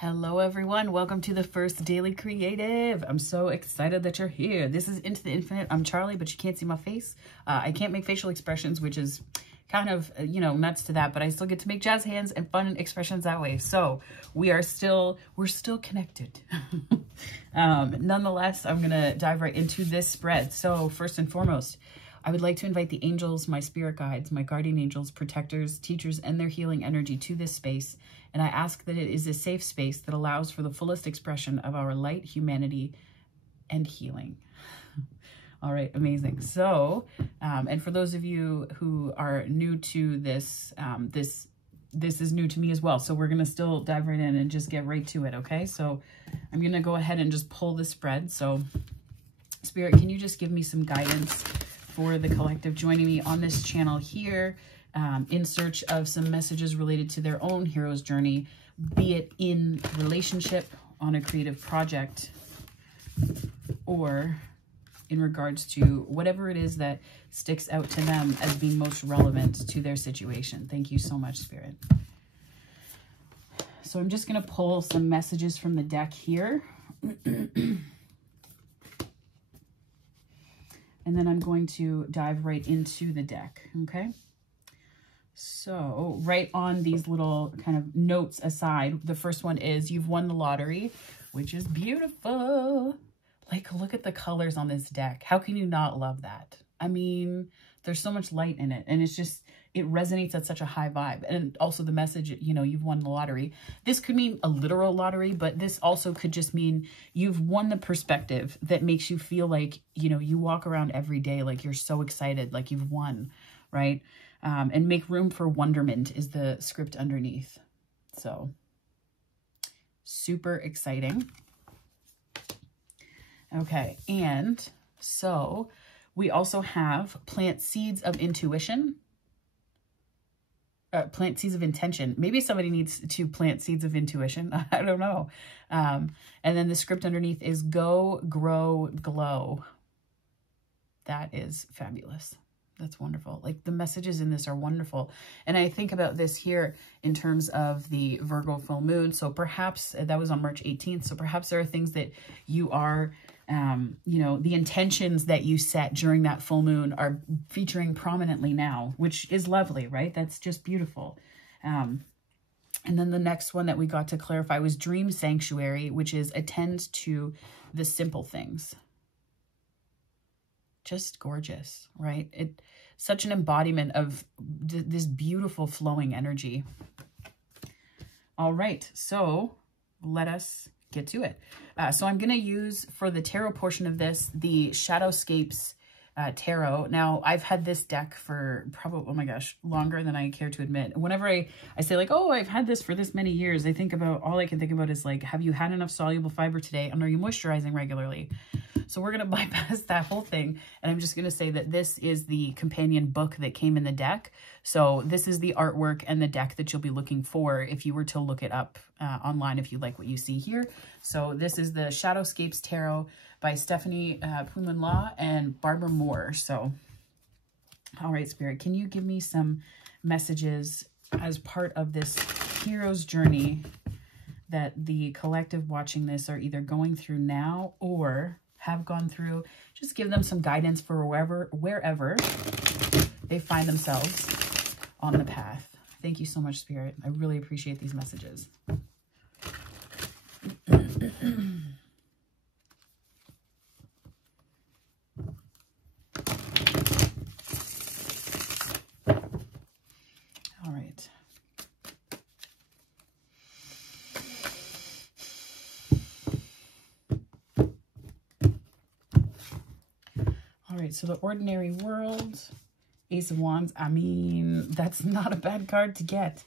Hello everyone, welcome to the first Daily Creative. I'm so excited that you're here. This is Into the Infinite. I'm Charlie, but you can't see my face. I can't make facial expressions, which is kind of, nuts to that, but I still get to make jazz hands and fun expressions that way. So we're still connected. Nonetheless, I'm gonna dive right into this spread. So first and foremost, I would like to invite the angels, my spirit guides, my guardian angels, protectors, teachers, and their healing energy to this space. And I ask that it is a safe space that allows for the fullest expression of our light, humanity, and healing. All right, amazing. So, and for those of you who are new to this, this is new to me as well. So we're gonna still dive right in and just get right to it, okay? So I'm gonna go ahead and just pull the spread. So Spirit, can you just give me some guidance for the collective joining me on this channel here, in search of some messages related to their own hero's journey, be it in relationship, on a creative project, or in regards to whatever it is that sticks out to them as being most relevant to their situation. Thank you so much, Spirit. So I'm just going to pull some messages from the deck here. And then I'm going to dive right into the deck, okay? So right on these little kind of notes aside, the first one is you've won the lottery, which is beautiful. Like, look at the colors on this deck. How can you not love that? I mean, there's so much light in it, and it's just, it resonates at such a high vibe. And also the message, you've won the lottery. This could mean a literal lottery, but this also could just mean you've won the perspective that makes you feel like, you walk around every day like you're so excited, like you've won, right? And make room for wonderment is the script underneath. So super exciting. Okay, and so we also have plant seeds of intuition. Plant seeds of intention. Maybe somebody needs to plant seeds of intuition. I don't know. And then the script underneath is go, grow, glow. That is fabulous. That's wonderful. Like, the messages in this are wonderful. And I think about this here in terms of the Virgo full moon. So perhaps that was on March 18th. So perhaps there are things that you are, the intentions that you set during that full moon are featuring prominently now, which is lovely, right? That's just beautiful. And then the next one that we got to clarify was dream sanctuary, which is attend to the simple things. Just gorgeous, right? Such an embodiment of this beautiful flowing energy. All right, so let us get to it. So I'm going to use for the tarot portion of this, the Shadowscapes tarot. Now, I've had this deck for probably, oh my gosh, longer than I care to admit. Whenever I say like, oh, I've had this for this many years, all I can think about is like, have you had enough soluble fiber today? And are you moisturizing regularly? So we're going to bypass that whole thing. And I'm just going to say that this is the companion book that came in the deck. So this is the artwork and the deck that you'll be looking for if you were to look it up online, if you like what you see here. So this is the Shadowscapes Tarot by Stephanie Poonlin-Law and Barbara Moore. So, all right, Spirit, can you give me some messages as part of this hero's journey that the collective watching this are either going through now or have gone through? Just give them some guidance for wherever they find themselves on the path. Thank you so much, Spirit. I really appreciate these messages. All right. All right, so the ordinary world, Ace of Wands. I mean, that's not a bad card to get.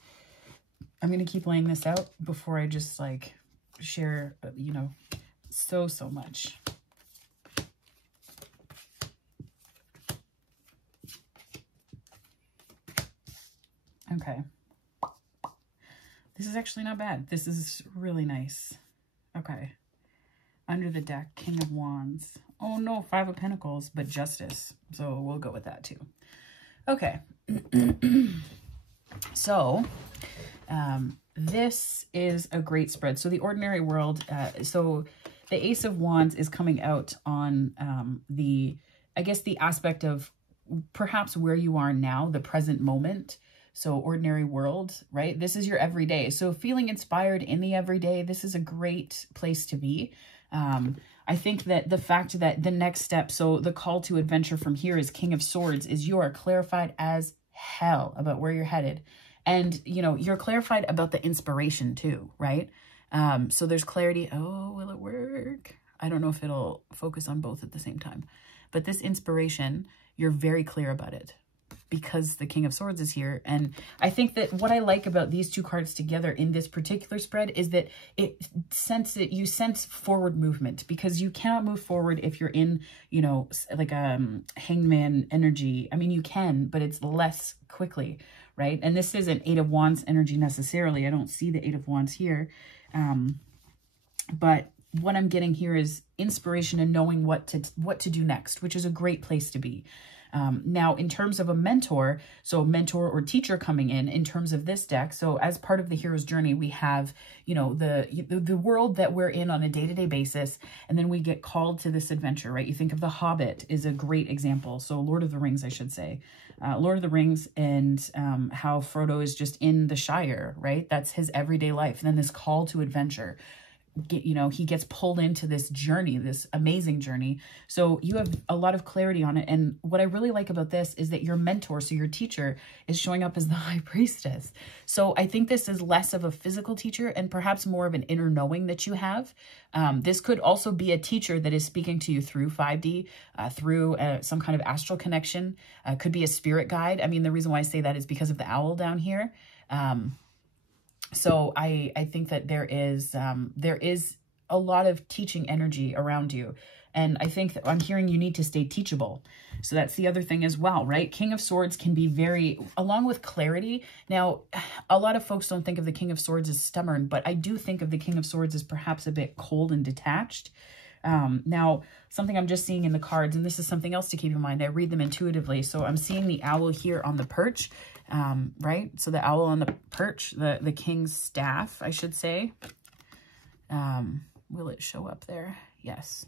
I'm going to keep laying this out before I just like share, so much. Okay. This is actually not bad. This is really nice. Okay. Under the deck, King of Wands. Oh no, Five of Pentacles, but Justice. So we'll go with that too. Okay. So this is a great spread. So the ordinary world, so the Ace of Wands is coming out on I guess the aspect of perhaps where you are now, the present moment. So ordinary world, right? This is your everyday. So feeling inspired in the everyday, this is a great place to be. I think that the fact that the next step, so the call to adventure from here is King of Swords, is you are clarified as hell about where you're headed. And, you know, you're clarified about the inspiration too, right? So there's clarity. Oh, will it work? I don't know if it'll focus on both at the same time. But this inspiration, you're very clear about it because the King of Swords is here. And I think that what I like about these two cards together in this particular spread is that you sense forward movement, because you cannot move forward if you're in, you know, like a hangman energy. I mean, you can, but it's less quickly, right? And this isn't Eight of Wands energy necessarily. I don't see the Eight of Wands here. But what I'm getting here is inspiration and knowing what to do next, which is a great place to be. Now, in terms of a mentor, so mentor or teacher coming in terms of this deck, so as part of the hero's journey, we have, you know, the world that we're in on a day-to-day basis, and then we get called to this adventure, right? You think of The Hobbit is a great example. So Lord of the Rings, I should say. Lord of the Rings, and how Frodo is just in the Shire, right? That's his everyday life. And then this call to adventure. You know, he gets pulled into this journey, this amazing journey. So you have a lot of clarity on it. And what I really like about this is that your mentor, so your teacher, is showing up as the High Priestess. So I think this is less of a physical teacher and perhaps more of an inner knowing that you have. This could also be a teacher that is speaking to you through 5D, through some kind of astral connection. Could be a spirit guide. I mean, the reason why I say that is because of the owl down here. So I think that there is a lot of teaching energy around you. And I think that I'm hearing you need to stay teachable. So that's the other thing as well, right? King of Swords can be very, along with clarity. Now, a lot of folks don't think of the King of Swords as stubborn, but I do think of the King of Swords as perhaps a bit cold and detached. Now, something I'm just seeing in the cards, and this is something else to keep in mind, I read them intuitively. So I'm seeing the owl here on the perch, right? So the owl on the perch, the king's staff, I should say. Will it show up there? Yes.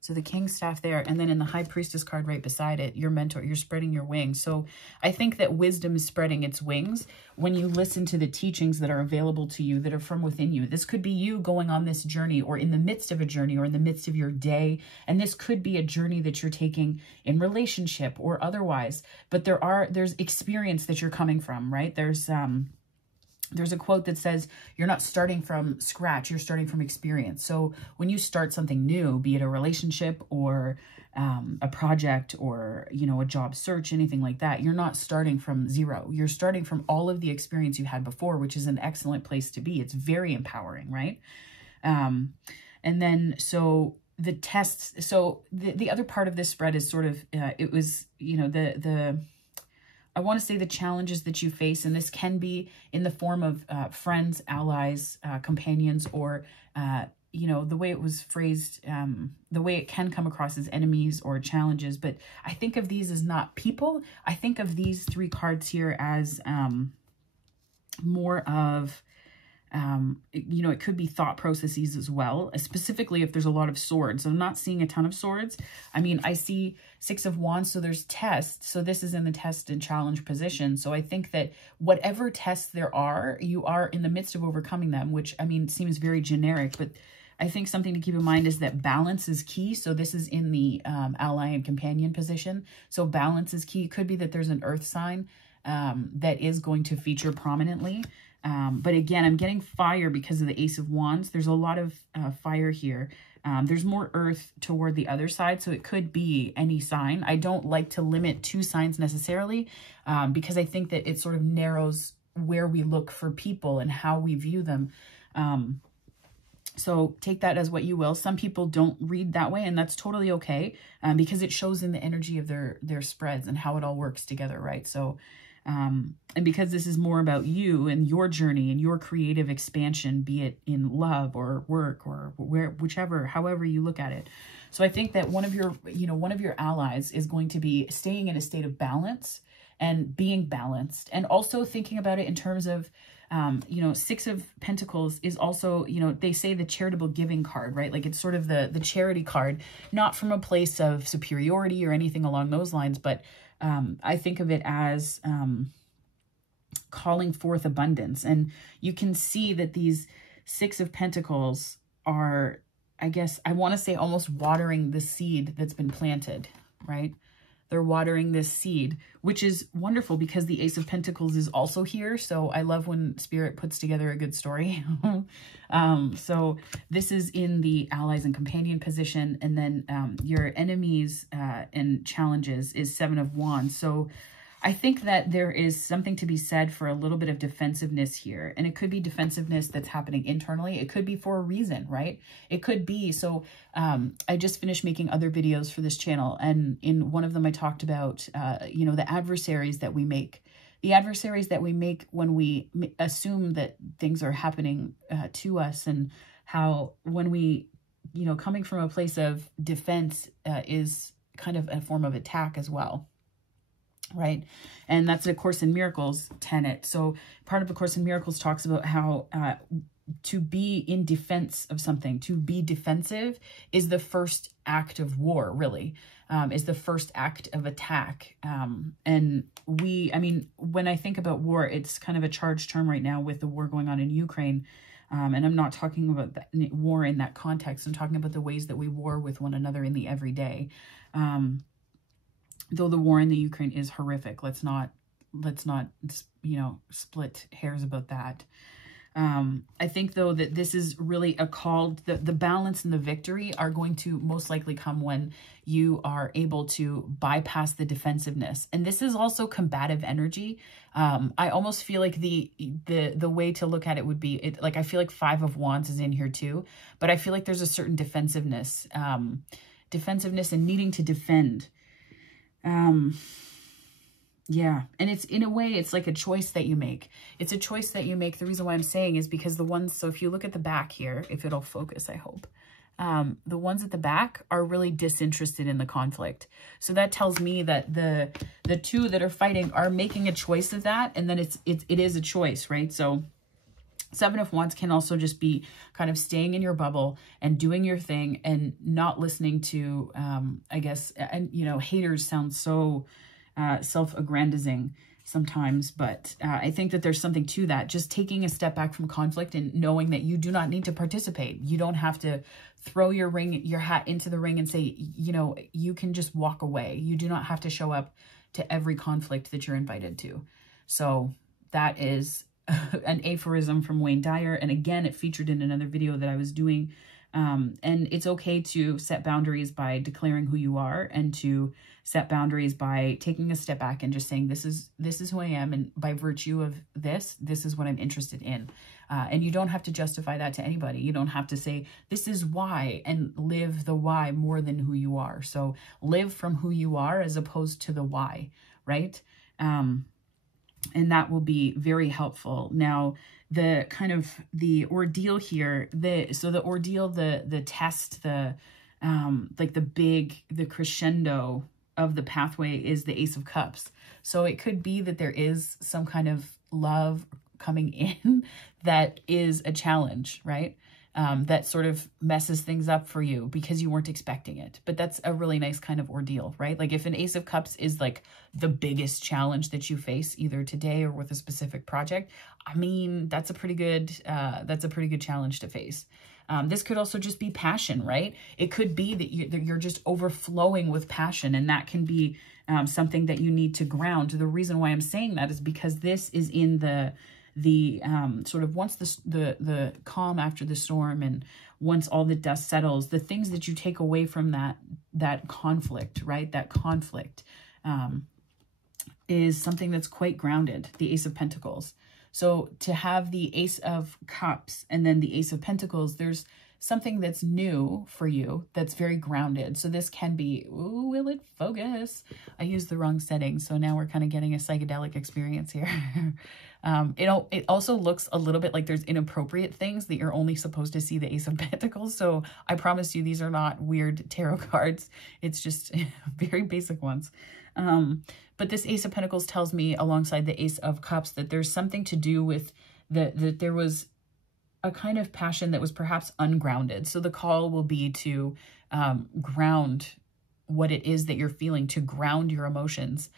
So the king's staff there, and then in the High Priestess card right beside it, your mentor, you're spreading your wings. So I think that wisdom is spreading its wings when you listen to the teachings that are available to you, that are from within you. This could be you going on this journey, or in the midst of a journey, or in the midst of your day. And this could be a journey that you're taking in relationship or otherwise. But there's experience that you're coming from, right? There's a quote that says, you're not starting from scratch, you're starting from experience. So when you start something new, be it a relationship or a project or, you know, a job search, anything like that, you're not starting from zero. You're starting from all of the experience you had before, which is an excellent place to be. It's very empowering, right? And then, so the tests, so the other part of this spread is sort of, it was, you know, I want to say the challenges that you face, and this can be in the form of friends, allies, companions, or, you know, the way it was phrased, the way it can come across as enemies or challenges. But I think of these as not people. I think of these three cards here as more of, you know, it could be thought processes as well, specifically if there's a lot of swords. I'm not seeing a ton of swords. I mean, I see Six of Wands, so there's tests. So this is in the test and challenge position. So I think that whatever tests there are, you are in the midst of overcoming them, which, I mean, seems very generic, but I think something to keep in mind is that balance is key. So this is in the ally and companion position. So balance is key. It could be that there's an earth sign that is going to feature prominently. But again, I'm getting fire because of the Ace of Wands. There's a lot of fire here. There's more earth toward the other side, so it could be any sign. I don't like to limit two signs necessarily because I think that it sort of narrows where we look for people and how we view them. So take that as what you will. Some people don't read that way, and that's totally okay because it shows in the energy of their spreads and how it all works together, right? So and because this is more about you and your journey and your creative expansion, be it in love or work or whichever, however you look at it. So I think that one of your allies is going to be staying in a state of balance and being balanced, and also thinking about it in terms of You know, Six of Pentacles is also, you know, they say the charitable giving card, right? Like it's sort of the charity card, not from a place of superiority or anything along those lines, but I think of it as calling forth abundance. And you can see that these Six of Pentacles are, I guess, I want to say almost watering the seed that's been planted, right? They're watering this seed, which is wonderful because the Ace of Pentacles is also here. So I love when Spirit puts together a good story. So this is in the allies and companion position. And then your enemies and challenges is Seven of Wands. So I think that there is something to be said for a little bit of defensiveness here. And it could be defensiveness that's happening internally. It could be for a reason, right? It could be. So I just finished making other videos for this channel. And in one of them, I talked about, you know, the adversaries that we make. The adversaries that we make when we assume that things are happening to us, and how when we, you know, coming from a place of defense is kind of a form of attack as well. Right. And that's a Course in Miracles tenet. So part of the Course in Miracles talks about how to be in defense of something, to be defensive is the first act of war, really, is the first act of attack. And I mean, when I think about war, it's kind of a charged term right now with the war going on in Ukraine. And I'm not talking about that war in that context. I'm talking about the ways that we war with one another in the everyday. Though the war in the Ukraine is horrific, let's not, you know, split hairs about that. I think, though, that this is really a call. The balance and the victory are going to most likely come when you are able to bypass the defensiveness. And this is also combative energy. I almost feel like the way to look at it would be, like, I feel like Five of Wands is in here too, but I feel like there's a certain defensiveness and needing to defend. Yeah. And it's, in a way, it's like a choice that you make. It's a choice that you make. The reason why I'm saying is because the ones, so if you look at the back here, if it'll focus, I hope, the ones at the back are really disinterested in the conflict. So that tells me that the two that are fighting are making a choice of that. And then it is a choice, right? So Seven of Wands can also just be kind of staying in your bubble and doing your thing and not listening to, I guess, and, you know, haters sound so self-aggrandizing sometimes, but I think that there's something to that. Just taking a step back from conflict and knowing that you do not need to participate. You don't have to throw your hat into the ring and say, you know, you can just walk away. You do not have to show up to every conflict that you're invited to. So that is an aphorism from Wayne Dyer. And again, it featured in another video that I was doing. And it's okay to set boundaries by declaring who you are, and to set boundaries by taking a step back and just saying, this is who I am. And by virtue of this is what I'm interested in. And you don't have to justify that to anybody. You don't have to say, this is why, and live the why more than who you are. So live from who you are as opposed to the why, right? And that will be very helpful. Now, the kind of the ordeal here, the ordeal, the test, like the crescendo of the pathway is the Ace of Cups. So it could be that there is some kind of love coming in that is a challenge, right? That sort of messes things up for you because you weren't expecting it. But that's a really nice kind of ordeal, right? Like if an Ace of Cups is like the biggest challenge that you face either today or with a specific project, I mean, that's a pretty good challenge to face. This could also just be passion, right? It could be that you're just overflowing with passion, and that can be something that you need to ground. The reason why I'm saying that is because this is in the sort of once the calm after the storm, and once all the dust settles, the things that you take away from that conflict, right? That conflict is something that's quite grounded, the Ace of Pentacles. So to have the Ace of Cups and then the Ace of Pentacles, there's something that's new for you that's very grounded. So this can be, ooh, will it focus? I used the wrong setting, so now we're kind of getting a psychedelic experience here. It also looks a little bit like there's inappropriate things that you're only supposed to see the Ace of Pentacles. So I promise you, these are not weird tarot cards. It's just very basic ones. But this Ace of Pentacles tells me, alongside the Ace of Cups, that there's something to do with that there was a kind of passion that was perhaps ungrounded. So the call will be to ground what it is that you're feeling, to ground your emotions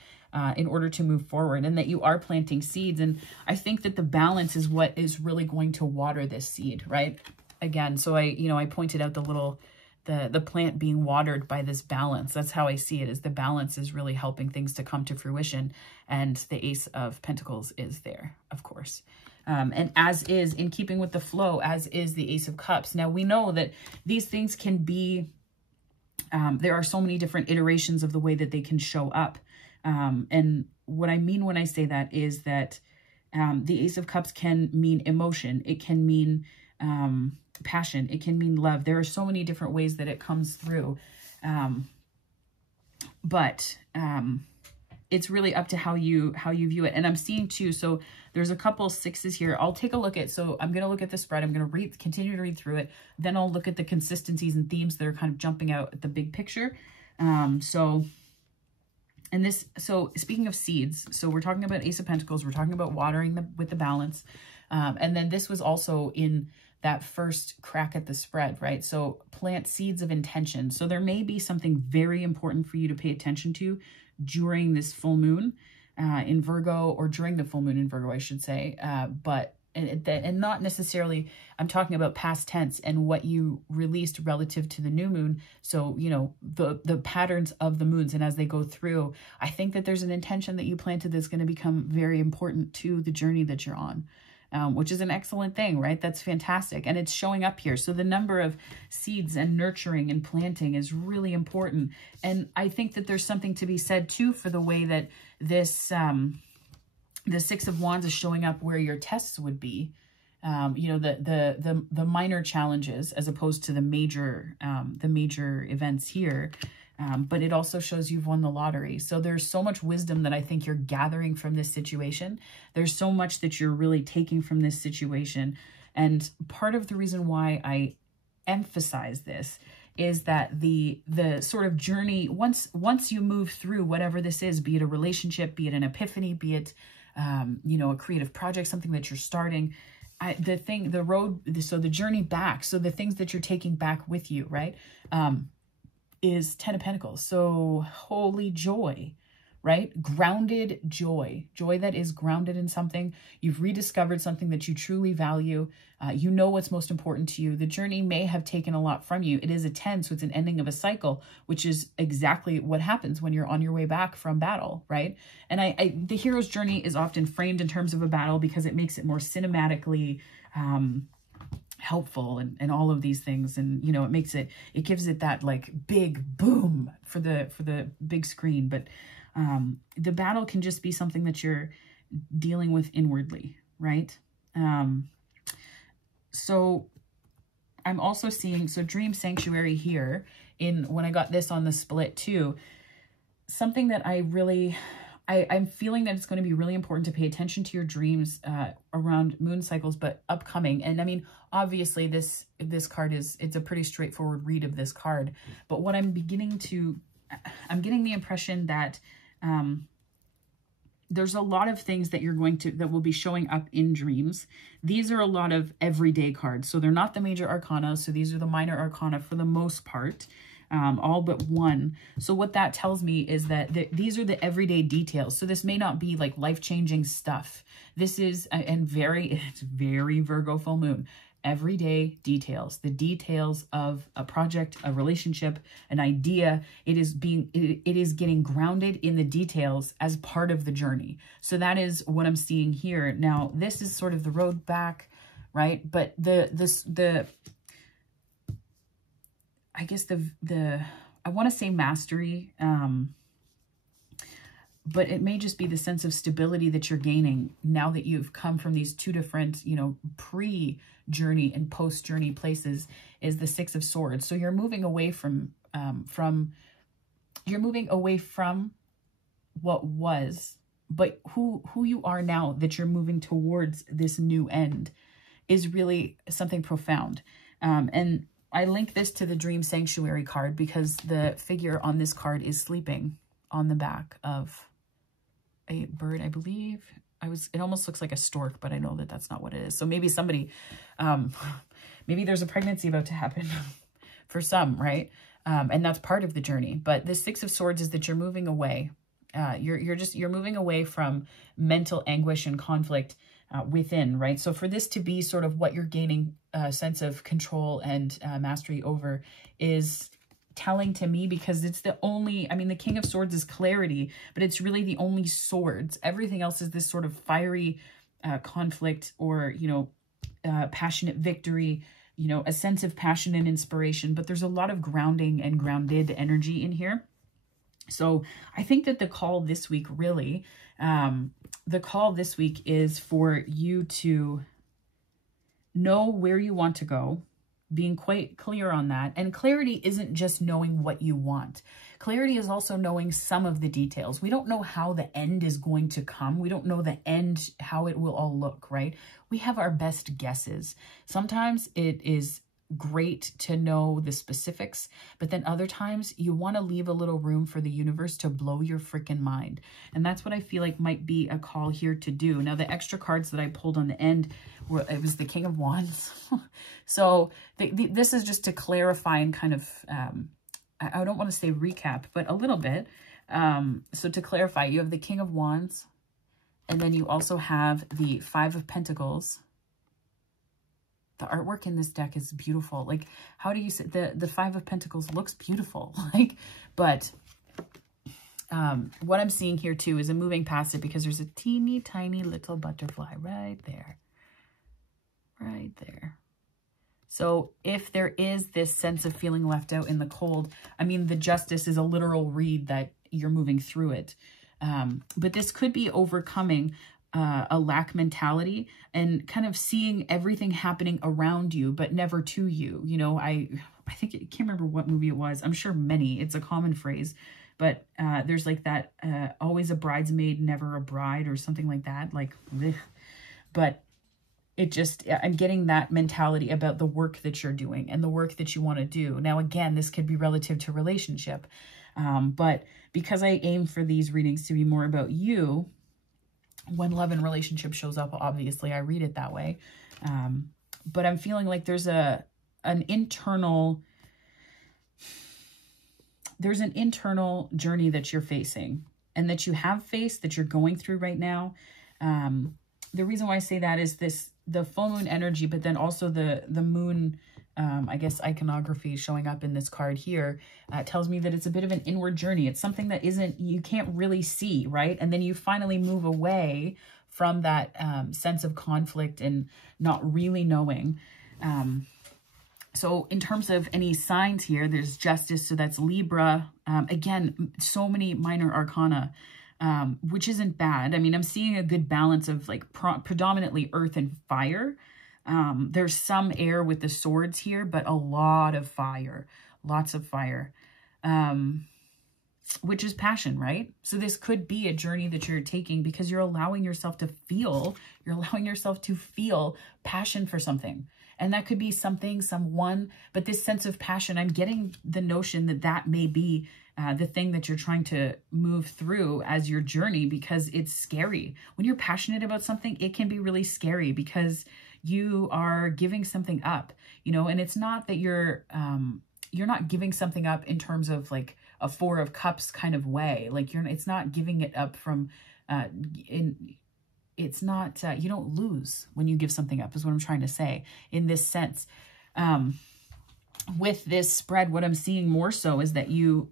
in order to move forward, and that you are planting seeds. And I think that the balance is what is really going to water this seed, right? Again, so I pointed out the plant being watered by this balance. That's how I see it, is the balance is really helping things to come to fruition. And the Ace of Pentacles is there, of course. And as is, in keeping with the flow, as is the Ace of Cups. Now, we know that these things can be, there are so many different iterations of the way that they can show up. And what I mean when I say that is that the Ace of Cups can mean emotion. It can mean passion. It can mean love. There are so many different ways that it comes through. But it's really up to how you view it. And I'm seeing too, so there's a couple sixes here. I'll take a look at, so I'm going to look at the spread. I'm going to continue to read through it. Then I'll look at the consistencies and themes that are kind of jumping out at the big picture. So speaking of seeds, so we're talking about Ace of Pentacles. We're talking about watering with the balance. And then this was also in that first crack at the spread, right? So plant seeds of intention. So there may be something very important for you to pay attention to during this full moon in Virgo, or during the full moon in Virgo, I should say. And not necessarily, I'm talking about past tense and what you released relative to the new moon. So, you know, the patterns of the moons, and as they go through, I think that there's an intention that you planted that's going to become very important to the journey that you're on. Which is an excellent thing, right? That's fantastic. And it's showing up here. So the number of seeds and nurturing and planting is really important. And I think that there's something to be said too for the way that this, the Six of Wands is showing up where your tests would be. You know, the minor challenges as opposed to the major events here. But it also shows you've won the lottery. So there's so much wisdom that I think you're gathering from this situation. There's so much that you're really taking from this situation. And part of the reason why I emphasize this is that the sort of journey, once you move through whatever this is, be it a relationship, be it an epiphany, be it, you know, a creative project, something that you're starting, so the journey back, so the things that you're taking back with you, right? Is 10 of Pentacles. So holy joy, right? Grounded joy that is grounded in something. You've rediscovered something that you truly value. You know what's most important to you. The journey may have taken a lot from you. It is a 10, so it's an ending of a cycle, which is exactly what happens when you're on your way back from battle, right? And the hero's journey is often framed in terms of a battle because it makes it more cinematically helpful and all of these things. And, you know, it gives it that like big boom for the big screen. But the battle can just be something that you're dealing with inwardly, right? So I'm also seeing, so Dream Sanctuary here when I got this on the split too, something that I'm feeling that it's going to be really important to pay attention to your dreams around moon cycles, but upcoming. And I mean, obviously this card it's a pretty straightforward read of this card, but what I'm getting the impression that there's a lot of things that that will be showing up in dreams. These are a lot of everyday cards. So they're not the major arcana. So these are the minor arcana for the most part. All but one. So what that tells me is that these are the everyday details. So this may not be like life-changing stuff. This is, it's very Virgo full moon. Everyday details, the details of a project, a relationship, an idea. It is getting grounded in the details as part of the journey. So that is what I'm seeing here. Now, this is sort of the road back, right? But I guess I want to say mastery, but it may just be the sense of stability that you're gaining now that you've come from these two different, you know, pre-journey and post-journey places, is the Six of Swords. So you're moving away from what was, but who you are now that you're moving towards this new end is really something profound. And I link this to the Dream Sanctuary card because the figure on this card is sleeping on the back of a bird, I believe. it almost looks like a stork, but I know that that's not what it is. So maybe somebody, maybe there's a pregnancy about to happen for some, right? And that's part of the journey. But the Six of Swords is that you're moving away. You're moving away from mental anguish and conflict within, right? So for this to be sort of what you're gaining a sense of control and mastery over is telling to me, because it's the only, I mean, the King of Swords is clarity, but it's really the only swords. Everything else is this sort of fiery conflict, or, you know, passionate victory, you know, a sense of passion and inspiration, but there's a lot of grounding and grounded energy in here. So I think that the call this week really, the call this week is for you to know where you want to go, being quite clear on that. And clarity isn't just knowing what you want. Clarity is also knowing some of the details. We don't know how the end is going to come. We don't know the end, how it will all look, right? We have our best guesses. Sometimes it is great to know the specifics, but then other times you want to leave a little room for the universe to blow your freaking mind. And that's what I feel like might be a call here to do. Now, the extra cards that I pulled on the end it was the King of Wands. So this is just to clarify and kind of, I don't want to say recap, but a little bit. So to clarify, you have the King of Wands, and then you also have the Five of Pentacles. The artwork in this deck is beautiful. Like, how do you say the Five of Pentacles looks beautiful, like, but what I'm seeing here too is a moving past it, because there's a teeny tiny little butterfly right there. Right there. So if there is this sense of feeling left out in the cold, I mean, the Justice is a literal read that you're moving through it. But this could be overcoming a lack mentality and kind of seeing everything happening around you, but never to you. You know, I think, I can't remember what movie it was. I'm sure many, it's a common phrase, but there's like that, always a bridesmaid, never a bride, or something like that. Like, ugh. But it just, I'm getting that mentality about the work that you're doing and the work that you want to do. Now, again, this could be relative to relationship. But because I aim for these readings to be more about you, when love and relationship shows up, obviously I read it that way. But I'm feeling like there's an internal journey that you're facing, and that you have faced, that you're going through right now. The reason why I say that is the full moon energy, but then also the moon, I guess, iconography showing up in this card here tells me that it's a bit of an inward journey. It's something that you can't really see, right? And then you finally move away from that sense of conflict and not really knowing. So in terms of any signs here, there's Justice, so that's Libra. Again, so many minor arcana, which isn't bad. I mean, I'm seeing a good balance of like predominantly earth and fire. There's some air with the swords here, but a lot of fire, lots of fire, which is passion, right? So this could be a journey that you're taking because you're allowing yourself to feel, passion for something. And that could be something, someone, but this sense of passion, I'm getting the notion that that may be the thing that you're trying to move through as your journey, because it's scary. When you're passionate about something, it can be really scary because you are giving something up, you know, and it's not that you're not giving something up in terms of like a Four of Cups kind of way. Like it's not giving it up from, it's not, you don't lose when you give something up, is what I'm trying to say in this sense. With this spread, what I'm seeing more so is that you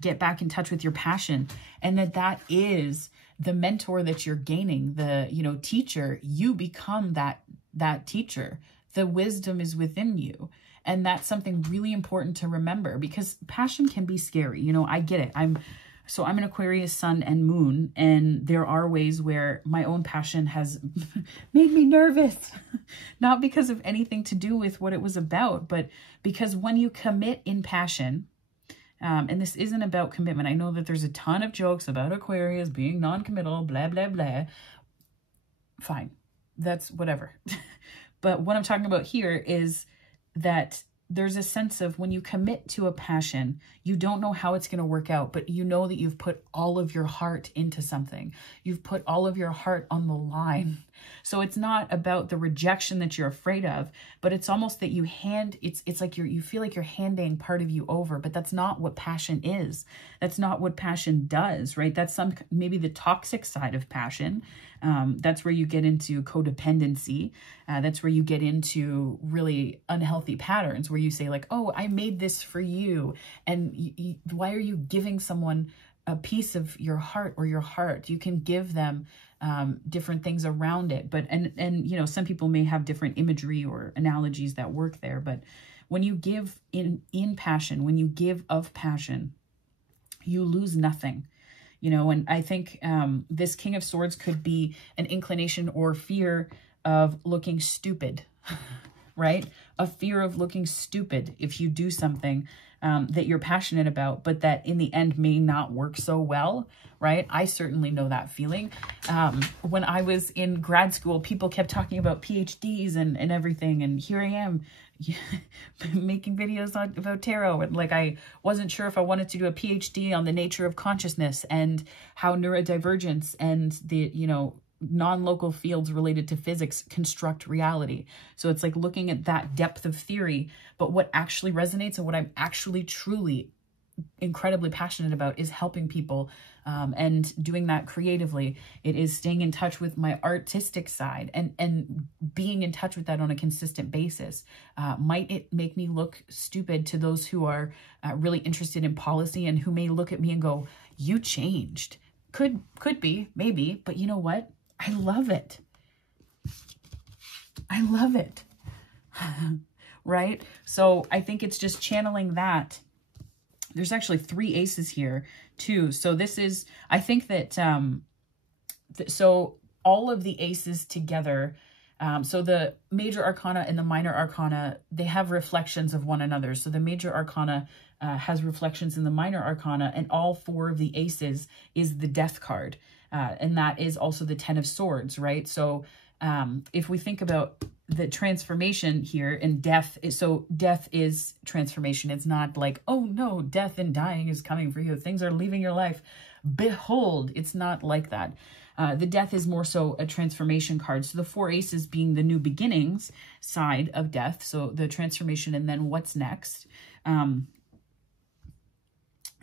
get back in touch with your passion, and that is the mentor that you're gaining, the, you know, teacher. You become that teacher. The wisdom is within you. And that's something really important to remember, because passion can be scary. You know, I get it. I'm an Aquarius sun and moon, and there are ways where my own passion has made me nervous, not because of anything to do with what it was about, but because when you commit in passion, and this isn't about commitment. I know that there's a ton of jokes about Aquarius being non-committal, blah, blah, blah. Fine. That's whatever. But what I'm talking about here is that there's a sense of when you commit to a passion, you don't know how it's going to work out, but you know that you've put all of your heart into something. You've put all of your heart on the line. So it's not about the rejection that you're afraid of, but it's almost that it's like you feel like you're handing part of you over, but that's not what passion is. That's not what passion does, right? That's maybe the toxic side of passion. That's where you get into codependency. That's where you get into really unhealthy patterns where you say like, oh, I made this for you. And why are you giving someone a piece of your heart or your heart? You can give them different things around it. But, and you know, some people may have different imagery or analogies that work there. But when you give in passion, when you give of passion, you lose nothing. You know, and I think this King of Swords could be an inclination or fear of looking stupid, right? A fear of looking stupid if you do something that you're passionate about, but that in the end may not work so well, right? I certainly know that feeling. When I was in grad school, people kept talking about PhDs and everything, and here I am making videos about tarot, and like I wasn't sure if I wanted to do a PhD on the nature of consciousness and how neurodivergence and the, you know, non-local fields related to physics construct reality. So it's like looking at that depth of theory, but what actually resonates and what I'm actually truly incredibly passionate about is helping people and doing that creatively. It is staying in touch with my artistic side and being in touch with that on a consistent basis. Might it make me look stupid to those who are really interested in policy and who may look at me and go, you changed? Could be, maybe, but you know what? I love it. I love it. Right? So I think it's just channeling that. There's actually 3 aces here too. So this is, I think that, so all of the aces together, so the major arcana and the minor arcana, they have reflections of one another. So the major arcana has reflections in the minor arcana, and all 4 of the aces is the death card. And that is also the 10 of swords, right? So if we think about the transformation here and death, so death is transformation. It's not like, oh no, death and dying is coming for you. Things are leaving your life. Behold, it's not like that. The death is more so a transformation card. So the 4 aces being the new beginnings side of death. So the transformation and then what's next.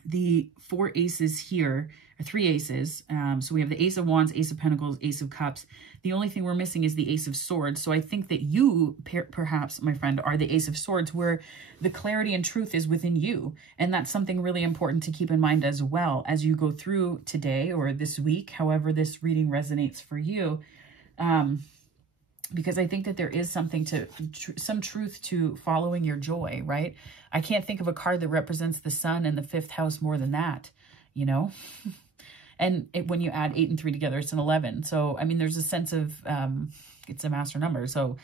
The 4 aces here, or 3 aces. So we have the Ace of Wands, Ace of Pentacles, Ace of Cups. The only thing we're missing is the Ace of Swords. So I think that you, perhaps, my friend, are the Ace of Swords, where the clarity and truth is within you. And that's something really important to keep in mind as well as you go through today or this week, however this reading resonates for you. Because I think that there is something to, some truth to following your joy, right? I can't think of a card that represents the sun and the 5th house more than that, you know? And when you add 8 and 3 together, it's an 11. So, I mean, there's a sense of, it's a master number. So,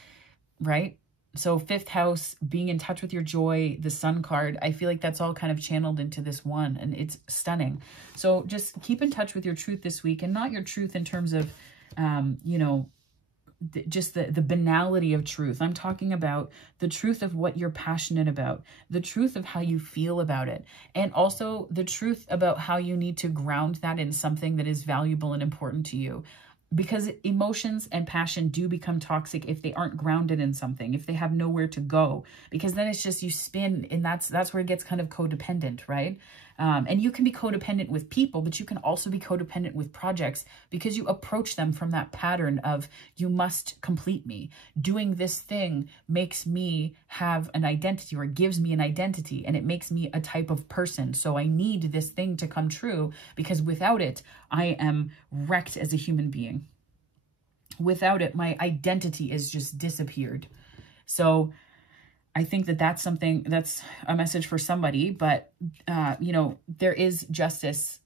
right? So 5th house, being in touch with your joy, the sun card, I feel like that's all kind of channeled into this one, and it's stunning. So just keep in touch with your truth this week, and not your truth in terms of, you know, just the banality of truth. I'm talking about the truth of what you're passionate about, the truth of how you feel about it, and also the truth about how you need to ground that in something that is valuable and important to you. Because emotions and passion do become toxic if they aren't grounded in something, if they have nowhere to go, because then it's just you spin, and that's where it gets kind of codependent, right? And you can be codependent with people, but you can also be codependent with projects because you approach them from that pattern of, you must complete me. Doing this thing makes me have an identity, or gives me an identity, and it makes me a type of person. So I need this thing to come true, because without it, I am wrecked as a human being. Without it, my identity is just disappeared. So I think that that's something, that's a message for somebody, but, you know, there is justice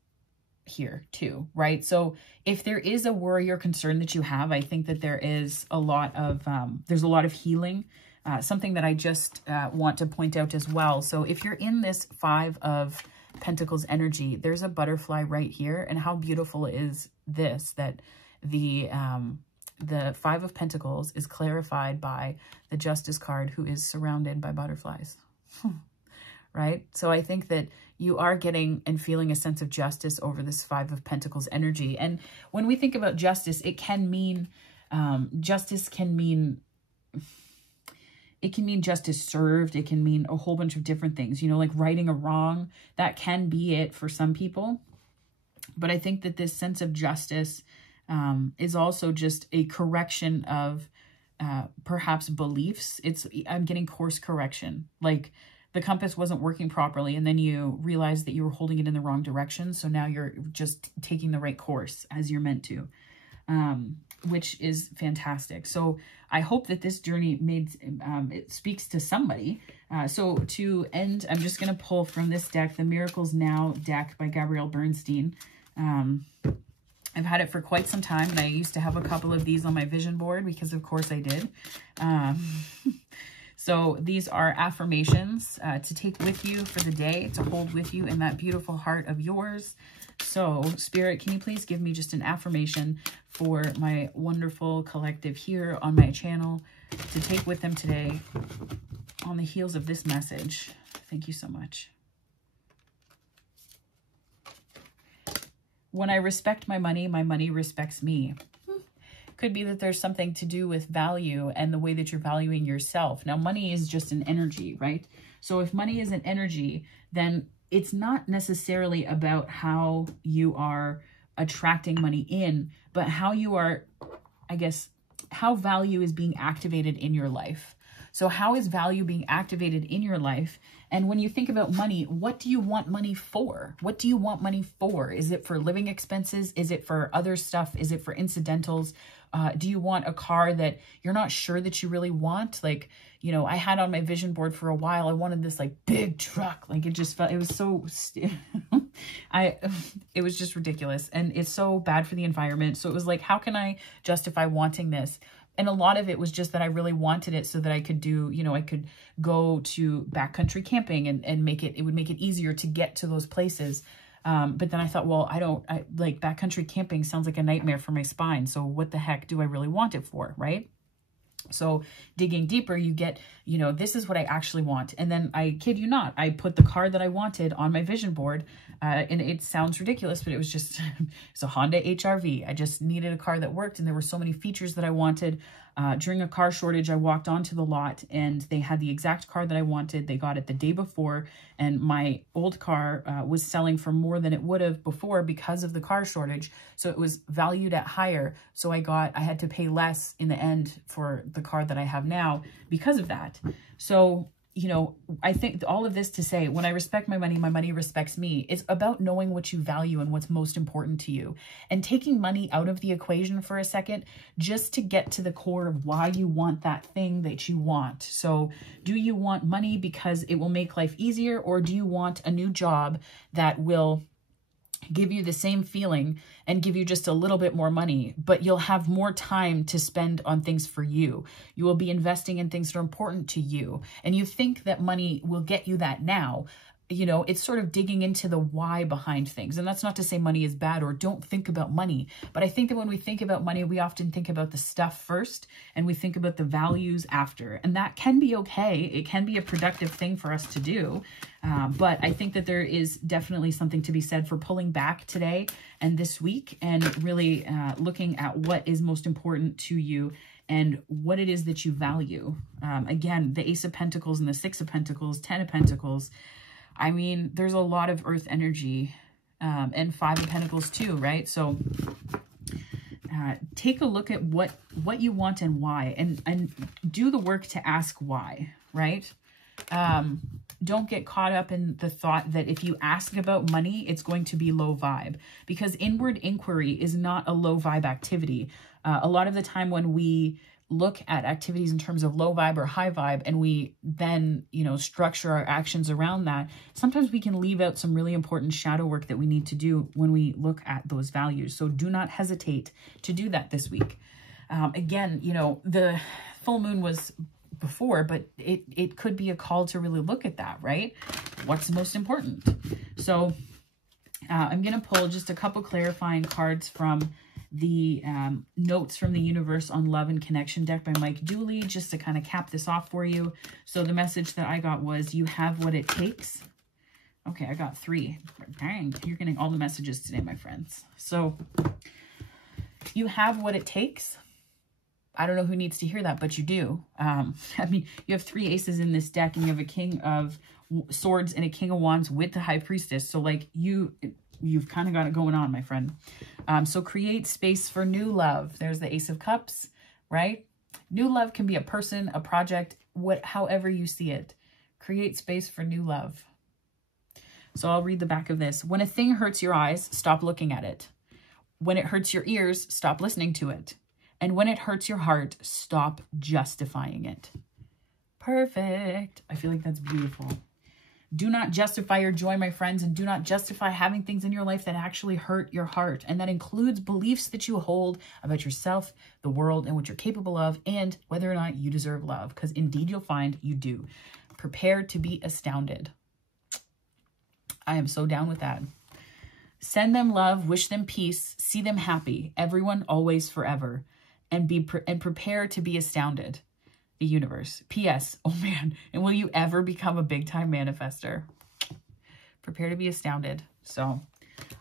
here too, right? So if there is a worry or concern that you have, I think that there is a lot of, there's a lot of healing, something that I just want to point out as well. So if you're in this 5 of Pentacles energy, there's a butterfly right here. And how beautiful is this, that the 5 of Pentacles is clarified by the Justice card, who is surrounded by butterflies. right? So I think that you are getting and feeling a sense of justice over this Five of Pentacles energy. And when we think about justice, it can mean, justice can mean, it can mean justice served. It can mean a whole bunch of different things, you know, like righting a wrong. That can be it for some people. But I think that this sense of justice is also just a correction of perhaps beliefs. I'm getting course correction. Like the compass wasn't working properly, and then you realize that you were holding it in the wrong direction. So now you're just taking the right course as you're meant to, which is fantastic. So I hope that this journey it speaks to somebody. So to end, I'm just going to pull from this deck, the Miracles Now deck by Gabrielle Bernstein. I've had it for quite some time, and I used to have a couple of these on my vision board because of course I did. So these are affirmations to take with you for the day, to hold with you in that beautiful heart of yours. So Spirit, can you please give me just an affirmation for my wonderful collective here on my channel to take with them today on the heels of this message? Thank you so much. When I respect my money respects me. Could be that there's something to do with value and the way that you're valuing yourself. Now, money is just an energy, right? So if money is an energy, then it's not necessarily about how you are attracting money in, but how you are, I guess, how value is being activated in your life. So how is value being activated in your life? And when you think about money, what do you want money for? What do you want money for? Is it for living expenses? Is it for other stuff? Is it for incidentals? Do you want a car that you're not sure that you really want? Like, you know, I had on my vision board for a while, I wanted this like big truck. Like it just felt, it was so, it was just ridiculous. And it's so bad for the environment. So it was like, how can I justify wanting this? And a lot of it was just that I really wanted it so that I could do, you know, I could go to backcountry camping and it would make it easier to get to those places. But then I thought, well, like backcountry camping sounds like a nightmare for my spine. So what the heck do I really want it for? Right? So digging deeper, you get, you know, this is what I actually want. And then I kid you not, I put the car that I wanted on my vision board. And it sounds ridiculous, but it was just, it's a Honda HR-V. I just needed a car that worked. And there were so many features that I wanted. During a car shortage, I walked onto the lot and they had the exact car that I wanted. They got it the day before, and my old car was selling for more than it would have before because of the car shortage. So it was valued at higher. So I had to pay less in the end for the car that I have now because of that. So, you know, I think all of this to say, when I respect my money respects me. It's about knowing what you value and what's most important to you, and taking money out of the equation for a second, just to get to the core of why you want that thing that you want. So do you want money because it will make life easier, or do you want a new job that will give you the same feeling and give you just a little bit more money, but you'll have more time to spend on things for you. You will be investing in things that are important to you. And you think that money will get you that now. You know, it's sort of digging into the why behind things. And that's not to say money is bad or don't think about money. But I think that when we think about money, we often think about the stuff first and we think about the values after. And that can be okay. It can be a productive thing for us to do. But I think that there is definitely something to be said for pulling back today and this week and really looking at what is most important to you and what it is that you value. Again, the Ace of Pentacles and the Six of Pentacles, 10 of Pentacles. I mean, there's a lot of earth energy and Five of Pentacles too, right? So take a look at what you want and why, and do the work to ask why, right? Don't get caught up in the thought that if you ask about money, it's going to be low vibe, because inward inquiry is not a low vibe activity. A lot of the time when we look at activities in terms of low vibe or high vibe, and we then, you know, structure our actions around that, sometimes we can leave out some really important shadow work that we need to do when we look at those values. So do not hesitate to do that this week. Again, you know, the full moon was before, but it could be a call to really look at that, right? What's most important? So I'm going to pull just a couple clarifying cards from the Notes from the Universe on Love and Connection deck by Mike Dooley, just to kind of cap this off for you. So the message that I got was, you have what it takes. Okay, I got 3. Dang, you're getting all the messages today, my friends. So you have what it takes. I don't know who needs to hear that, but you do. I mean, you have 3 aces in this deck, and you have a King of Swords and a King of Wands with the High Priestess. So like you've kind of got it going on, my friend. So create space for new love. There's the Ace of Cups, right? New love can be a person, a project, however you see it. Create space for new love. So I'll read the back of this. When a thing hurts your eyes, stop looking at it. When it hurts your ears, stop listening to it. And when it hurts your heart, stop justifying it. Perfect. I feel like that's beautiful. Do not justify your joy, my friends, and do not justify having things in your life that actually hurt your heart. And that includes beliefs that you hold about yourself, the world, and what you're capable of, and whether or not you deserve love. Because indeed, you'll find you do. Prepare to be astounded. I am so down with that. Send them love, wish them peace, see them happy, everyone, always, forever, and prepare to be astounded. The universe. P.S. Oh man, and will you ever become a big-time manifester? Prepare to be astounded. So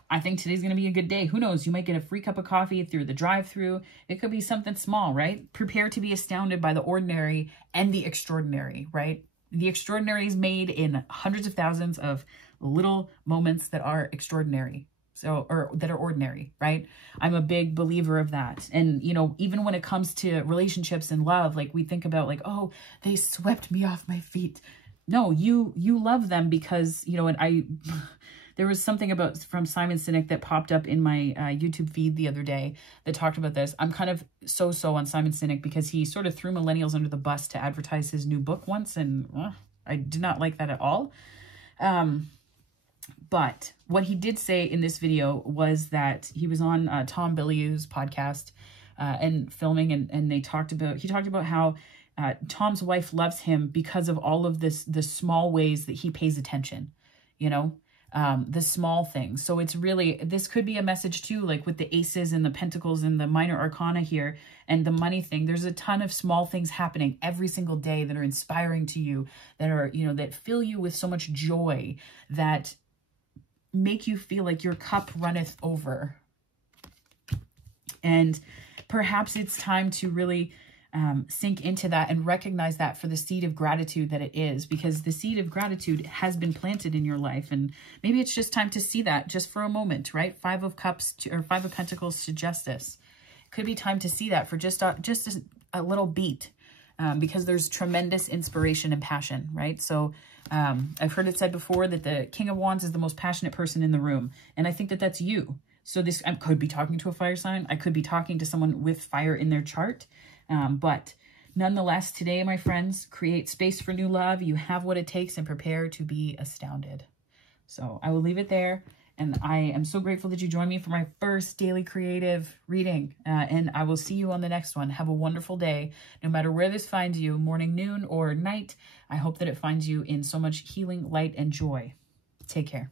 I think today's going to be a good day. Who knows? You might get a free cup of coffee through the drive-thru. It could be something small, right? Prepare to be astounded by the ordinary and the extraordinary, right? The extraordinary is made in hundreds of thousands of little moments that are extraordinary. So, or that are ordinary, right? I'm a big believer of that. And, you know, even when it comes to relationships and love, like we think about like, oh, they swept me off my feet. No, you love them because, you know, and there was something from Simon Sinek that popped up in my YouTube feed the other day that talked about this. I'm kind of so on Simon Sinek because he sort of threw millennials under the bus to advertise his new book once. And I did not like that at all. But what he did say in this video was that he was on Tom Bilyeu's podcast and filming, and he talked about how Tom's wife loves him because of all of the small ways that he pays attention, you know, the small things. So it's really, this could be a message too, like with the aces and the pentacles and the minor arcana here and the money thing. There's a ton of small things happening every single day that are inspiring to you, that are, you know, that fill you with so much joy, that make you feel like your cup runneth over. And perhaps it's time to really sink into that and recognize that for the seed of gratitude that it is, because the seed of gratitude has been planted in your life. And maybe it's just time to see that just for a moment, right? 5 of Cups or 5 of Pentacles to Justice. It could be time to see that for just a little beat, because there's tremendous inspiration and passion, right? So I've heard it said before that the King of Wands is the most passionate person in the room. And I think that that's you. So this, I could be talking to a fire sign. I could be talking to someone with fire in their chart. But nonetheless, today, my friends, create space for new love. You have what it takes, and prepare to be astounded. So I will leave it there. And I am so grateful that you joined me for my first daily creative reading. And I will see you on the next one. Have a wonderful day. No matter where this finds you, morning, noon, or night, I hope that it finds you in so much healing, light, and joy. Take care.